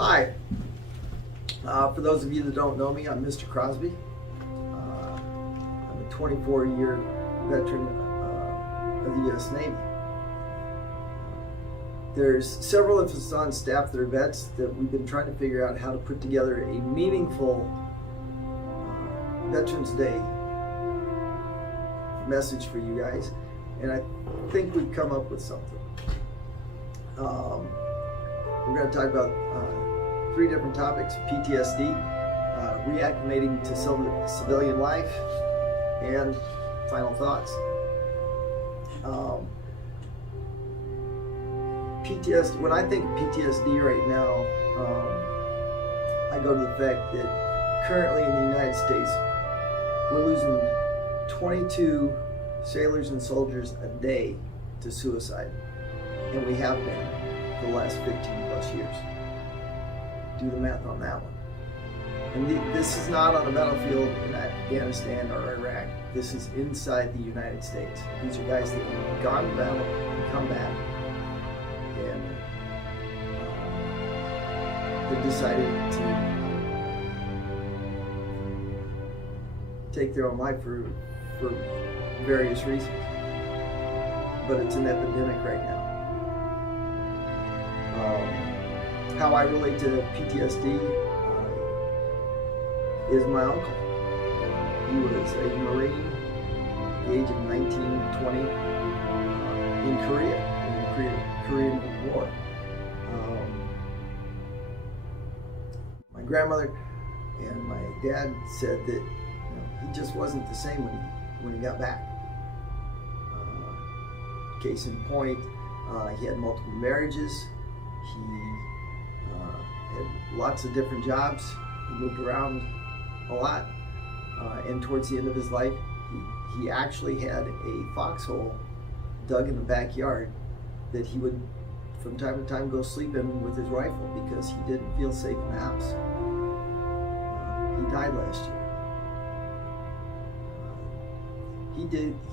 Hi. For those of you that don't know me, I'm Mr. Crosby. I'm a 24-year veteran of the U.S. Navy. There's several of us on staff that are vets that we've been trying to figure out how to put together a meaningful Veterans Day message for you guys, and I think we've come up with something. We're going to talk about three different topics: PTSD, reacclimating to civilian life, and final thoughts. PTSD. When I think of PTSD right now, I go to the fact that currently in the United States, we're losing 22 sailors and soldiers a day to suicide, and we have been for the last 15 plus years. Do the math on that one. And this is not on a battlefield in Afghanistan or Iraq. This is inside the United States. These are guys that have gone to battle and come back, and they've decided to take their own life for various reasons. But it's an epidemic right now. How I relate to PTSD is my uncle. He was a Marine at the age of 19, 20 in the Korean War. My grandmother and my dad said that he just wasn't the same when he got back. Case in point, he had multiple marriages. He had lots of different jobs. He moved around a lot. And towards the end of his life, he actually had a foxhole dug in the backyard that he would, from time to time, go sleep in with his rifle because he didn't feel safe in the house. He died last year.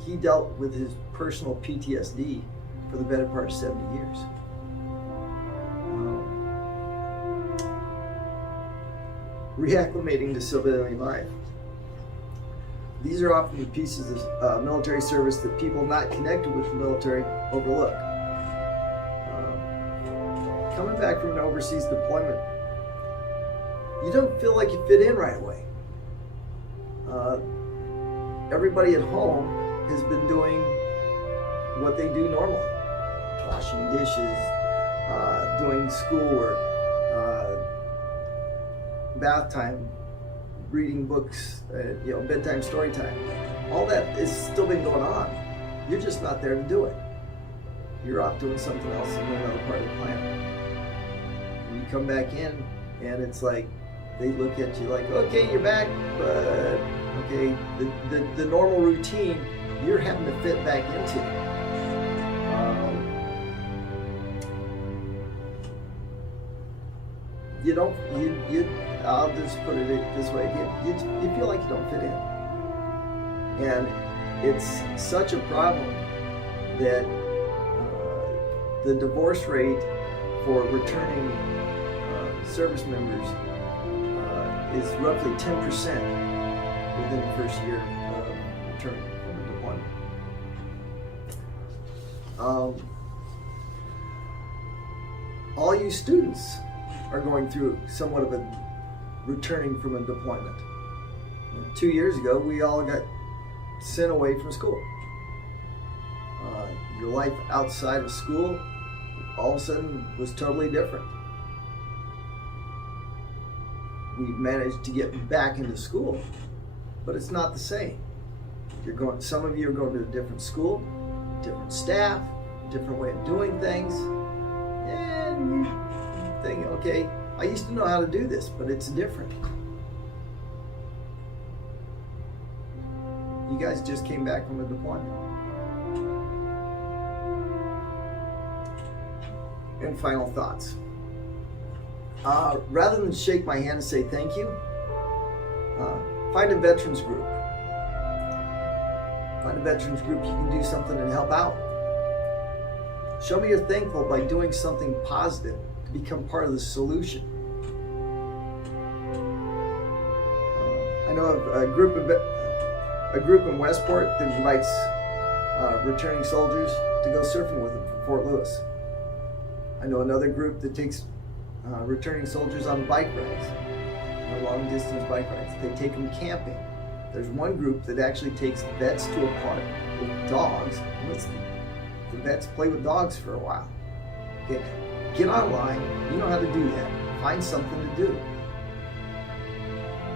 He dealt with his personal PTSD for the better part of 70 years. Reacclimating to civilian life. These are often the pieces of military service that people not connected with the military overlook. Coming back from an overseas deployment, you don't feel like you fit in right away. Everybody at home has been doing what they do normally: washing dishes, doing schoolwork, bath time, reading books, bedtime story time. All that has still been going on. You're just not there to do it. You're off doing something else in another part of the planet. And you come back in, and it's like they look at you like, okay, you're back, but okay, the normal routine you're having to fit back into. I'll just put it this way again. You feel like you don't fit in. And it's such a problem that the divorce rate for returning service members is roughly 10% within the first year of returning from the deployment. All you students are going through somewhat of a returning from a deployment. 2 years ago, we all got sent away from school. Your life outside of school all of a sudden was totally different. We've managed to get back into school, but it's not the same. Some of you are going to a different school, different staff, different way of doing things, and you think, okay, I used to know how to do this, but it's different. You guys just came back from a deployment. And final thoughts. Rather than shake my hand and say thank you, find a veterans group. Find a veterans group you can do something and help out. Show me you're thankful by doing something positive to become part of the solution. know of a group in Westport that invites returning soldiers to go surfing with them from Fort Lewis. I know another group that takes returning soldiers on bike rides, long distance bike rides. They take them camping. There's one group that actually takes vets to a park with dogs and lets the vets play with dogs for a while. Okay, get online. You know how to do that. Find something to do.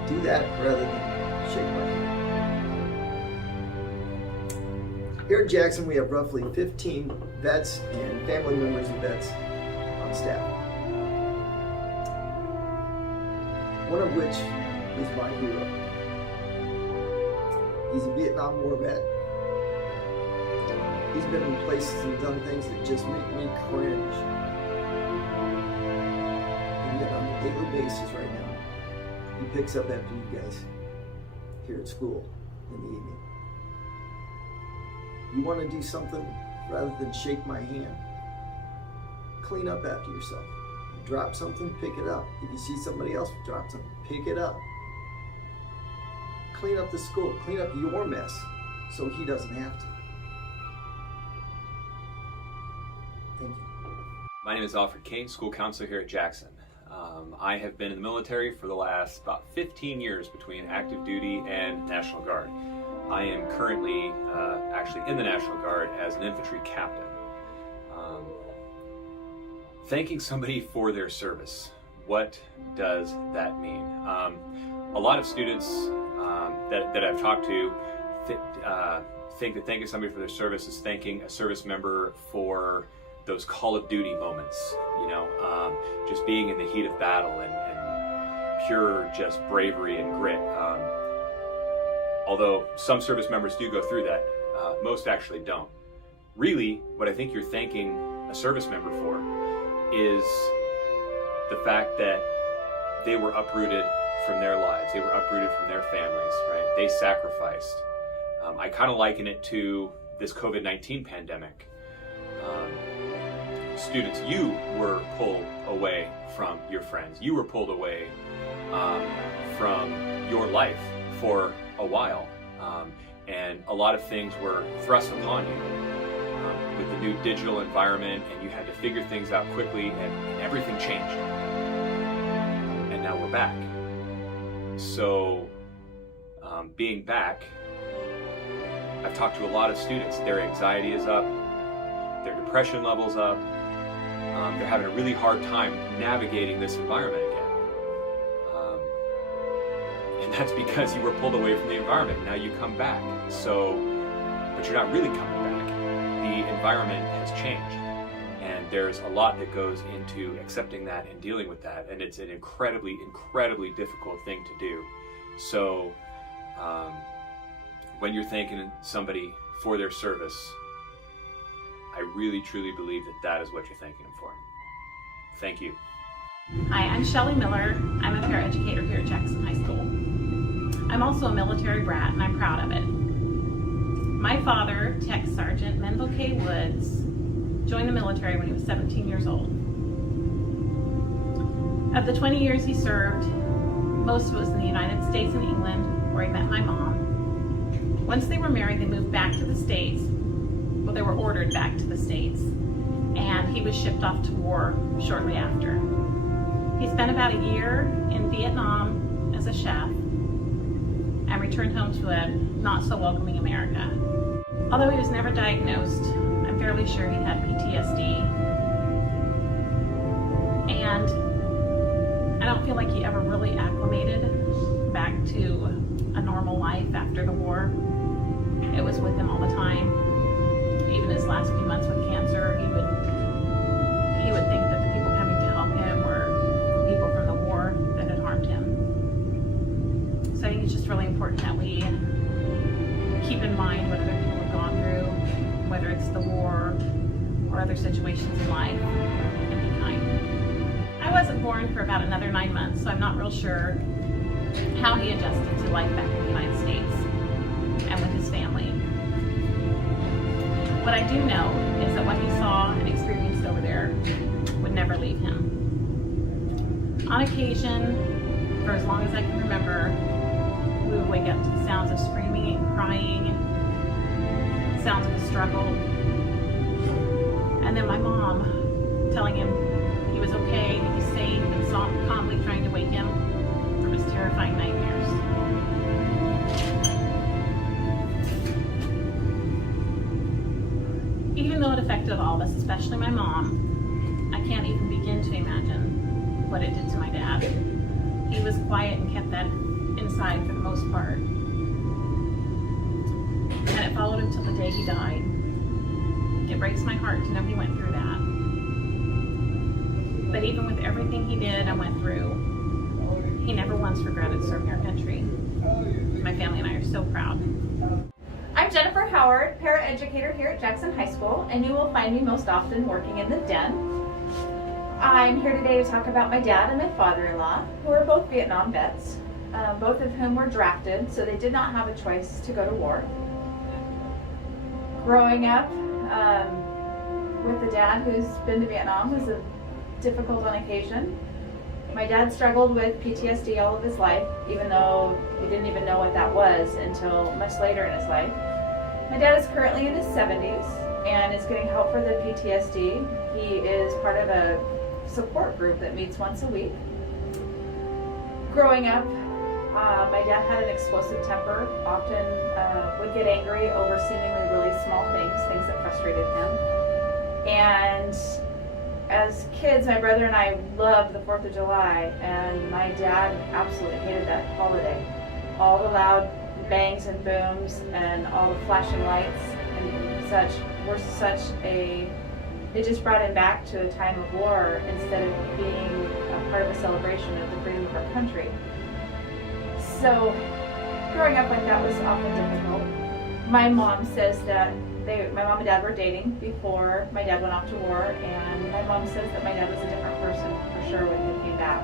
Do that rather than shake my hand. Here at Jackson, we have roughly 15 vets and family members of vets on staff. One of which is my hero. He's a Vietnam War vet. He's been in places and done things that just make me cringe. And yet on a daily basis right now, he picks up after you guys here at school in the evening. You want to do something rather than shake my hand? Clean up after yourself. Drop something, pick it up. If you see somebody else drop something, pick it up. Clean up the school, clean up your mess so he doesn't have to. Thank you. My name is Alfred Kane, school counselor here at Jackson. I have been in the military for the last about 15 years between active duty and National Guard. I am currently actually in the National Guard as an infantry captain. Thanking somebody for their service, what does that mean? A lot of students that I've talked to think that thanking somebody for their service is thanking a service member for those Call of Duty moments, just being in the heat of battle and pure just bravery and grit. Although some service members do go through that, most actually don't. Really, what I think you're thanking a service member for is the fact that they were uprooted from their lives, they were uprooted from their families, right? They sacrificed. I kind of liken it to this COVID-19 pandemic. Students, you were pulled away from your friends. You were pulled away from your life for a while. And a lot of things were thrust upon you with the new digital environment, and you had to figure things out quickly, and everything changed. And now we're back. So being back, I've talked to a lot of students. Their anxiety is up, their depression level's up. They're having a really hard time navigating this environment again. And that's because you were pulled away from the environment. Now you come back. But you're not really coming back. The environment has changed. And there's a lot that goes into accepting that and dealing with that. And it's an incredibly, incredibly difficult thing to do. So when you're thanking somebody for their service, I really, truly believe that that is what you're thanking them for. Thank you. Hi, I'm Shellie Miller. I'm a paraeducator here at Jackson High School. I'm also a military brat, and I'm proud of it. My father, Tech Sergeant Menville K. Woods, joined the military when he was 17 years old. Of the 20 years he served, most of it was in the United States and England, where he met my mom. Once they were married, they moved back to the States. Well, they were ordered back to the States, and he was shipped off to war shortly after. He spent about a year in Vietnam as a chef and returned home to a not so welcoming America. Although he was never diagnosed, I'm fairly sure he had PTSD. And I don't feel like he ever really acclimated back to a normal life after the war. It was with him all the time. Even his last few months with cancer, he would think that the people coming to help him were people from the war that had harmed him. So I think it's just really important that we keep in mind what other people have gone through, whether it's the war or other situations in life, and be kind. I wasn't born for about another 9 months, so I'm not real sure how he adjusted to life back in the United States and with his family. What I do know is that what he saw and experienced over there would never leave him. On occasion, for as long as I can remember, We would wake up to the sounds of screaming and crying, and sounds of a struggle. And then my mom telling him he was okay, he was safe, and calmly trying to wake him from his terrifying nightmares. Even though it affected all of us, especially my mom, I can't even begin to imagine what it did to my dad. He was quiet and kept that inside for the most part. And it followed him till the day he died. It breaks my heart to know he went through that. But even with everything he did and went through, he never once regretted serving our country. My family and I are so proud. I'm Jennifer Howard, paraeducator here at Jackson High School, and you will find me most often working in the den. I'm here today to talk about my dad and my father-in-law, who are both Vietnam vets, both of whom were drafted, so they did not have a choice to go to war. Growing up with a dad who's been to Vietnam was difficult on occasion. My dad struggled with PTSD all of his life, even though he didn't even know what that was until much later in his life. My dad is currently in his 70s and is getting help for the PTSD. He is part of a support group that meets once a week. Growing up, my dad had an explosive temper, often would get angry over seemingly really small things that frustrated him. And as kids, my brother and I loved the 4th of July, and my dad absolutely hated that holiday. All the loud bangs and booms and all the flashing lights and such were it just brought him back to a time of war instead of being a part of a celebration of the freedom of our country. So growing up like that was often difficult. My mom says that my mom and dad were dating before my dad went off to war, and my mom says that my dad was a different person for sure when he came back.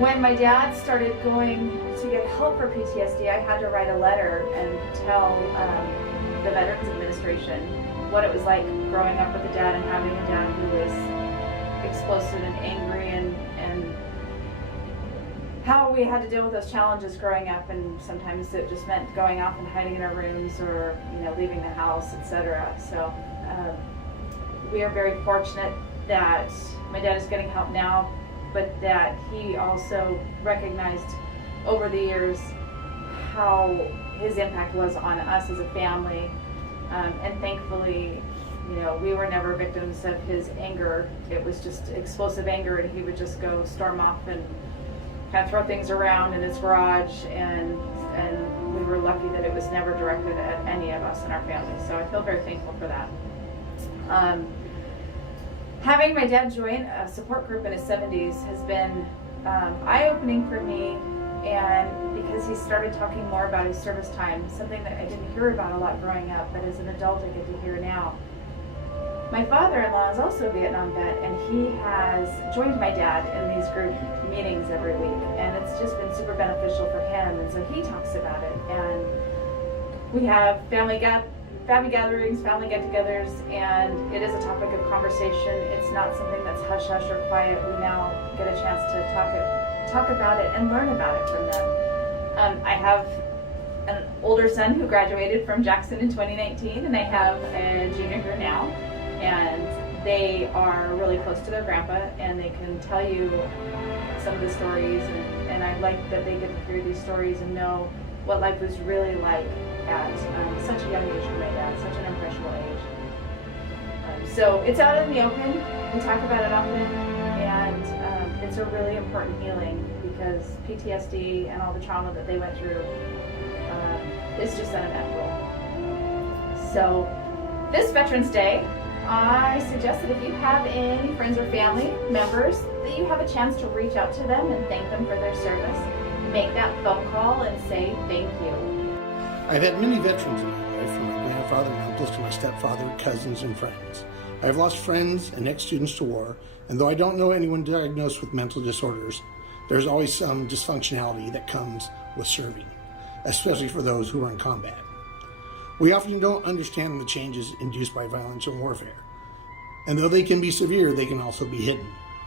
When my dad started going to get help for PTSD, I had to write a letter and tell the Veterans Administration what it was like growing up with a dad and having a dad who was explosive and angry, and how we had to deal with those challenges growing up, and sometimes it just meant going off and hiding in our rooms or leaving the house, etc. So we are very fortunate that my dad is getting help now, but that he also recognized over the years how his impact was on us as a family, and thankfully we were never victims of his anger. It was just explosive anger, and he would just go storm off and kind of throw things around in his garage, and we were lucky that it was never directed at any of us in our family. So I feel very thankful for that. Having my dad join a support group in his 70s has been eye-opening for me, and because he started talking more about his service time, something that I didn't hear about a lot growing up, but as an adult I get to hear now. My father-in-law is also a Vietnam vet, and he has joined my dad in these group meetings every week, and it's just been super beneficial for him, and so he talks about it. And we have family gatherings, family get-togethers, and it is a topic of conversation. It's not something that's hush-hush or quiet. We now get a chance to talk about it and learn about it from them. I have an older son who graduated from Jackson in 2019, and I have a junior here now. And they are really close to their grandpa, and they can tell you some of the stories, and I like that they get to hear these stories and know what life was really like at such a young age for my dad, such an impressionable age. So it's out in the open, we talk about it often, and it's a really important healing, because PTSD and all the trauma that they went through is just unimaginable. So this Veterans Day, I suggest that if you have any friends or family members, that you have a chance to reach out to them and thank them for their service. Make that phone call and say thank you. I've had many veterans in my life, from my grandfather and uncles to my stepfather, cousins, and friends. I've lost friends and ex-students to war, and though I don't know anyone diagnosed with mental disorders, there's always some dysfunctionality that comes with serving, especially for those who are in combat. We often don't understand the changes induced by violence and warfare. And though they can be severe, they can also be hidden,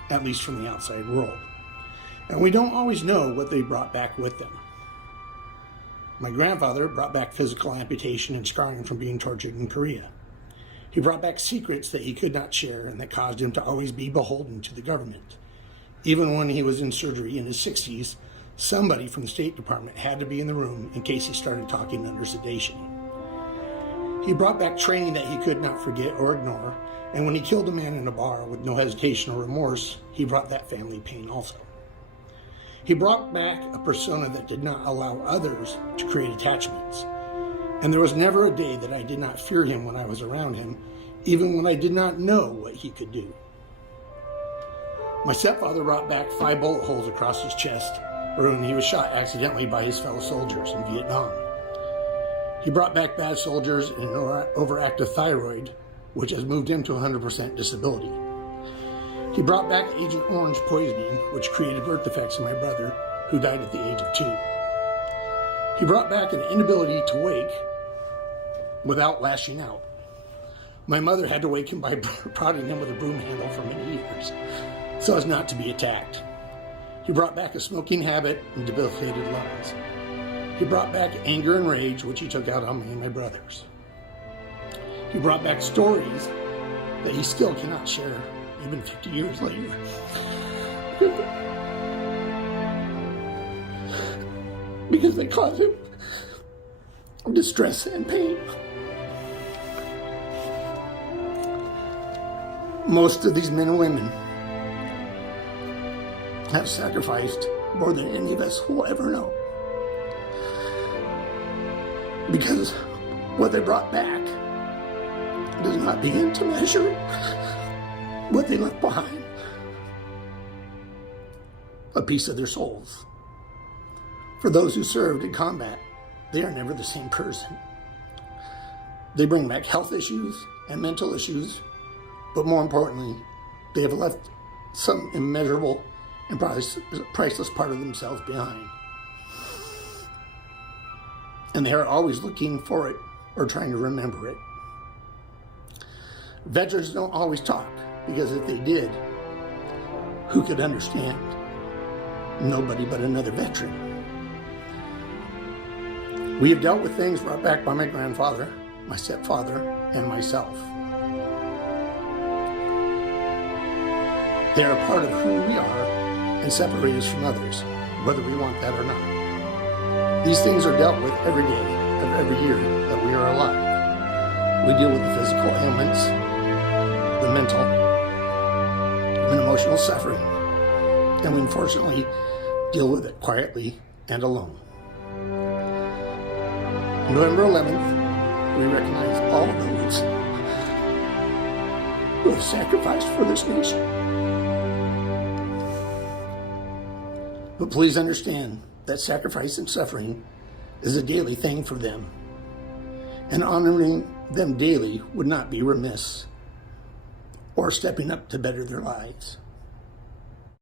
at least from the outside world. And we don't always know what they brought back with them. My grandfather brought back physical amputation and scarring from being tortured in Korea. He brought back secrets that he could not share and that caused him to always be beholden to the government. Even when he was in surgery in his 60s, somebody from the State Department had to be in the room in case he started talking under sedation. He brought back training that he could not forget or ignore, and when he killed a man in a bar with no hesitation or remorse, he brought that family pain also. He brought back a persona that did not allow others to create attachments. And there was never a day that I did not fear him when I was around him, even when I did not know what he could do. My stepfather brought back 5 bullet holes across his chest when he was shot accidentally by his fellow soldiers in Vietnam. He brought back bad soldiers and an overactive thyroid, which has moved him to 100% disability. He brought back Agent Orange poisoning, which created birth defects in my brother, who died at the age of 2. He brought back an inability to wake without lashing out. My mother had to wake him by prodding him with a broom handle for many years, so as not to be attacked. He brought back a smoking habit and debilitated lungs. He brought back anger and rage, which he took out on me and my brothers. He brought back stories that he still cannot share, even 50 years later. Because they cause him distress and pain. Most of these men and women have sacrificed more than any of us will ever know. Because what they brought back does not begin to measure what they left behind. A piece of their souls. For those who served in combat, they are never the same person. They bring back health issues and mental issues, but more importantly, they have left some immeasurable and priceless part of themselves behind. And they are always looking for it or trying to remember it. Veterans don't always talk, because if they did, who could understand? Nobody but another veteran. We have dealt with things brought back by my grandfather, my stepfather, and myself. They are part of who we are and separate us from others, whether we want that or not. These things are dealt with every day of every year that we are alive. We deal with the physical ailments, the mental, and emotional suffering, and we unfortunately deal with it quietly and alone. November 11th, we recognize all those who have sacrificed for this nation. But please understand that sacrifice and suffering is a daily thing for them, and honoring them daily would not be remiss or stepping up to better their lives.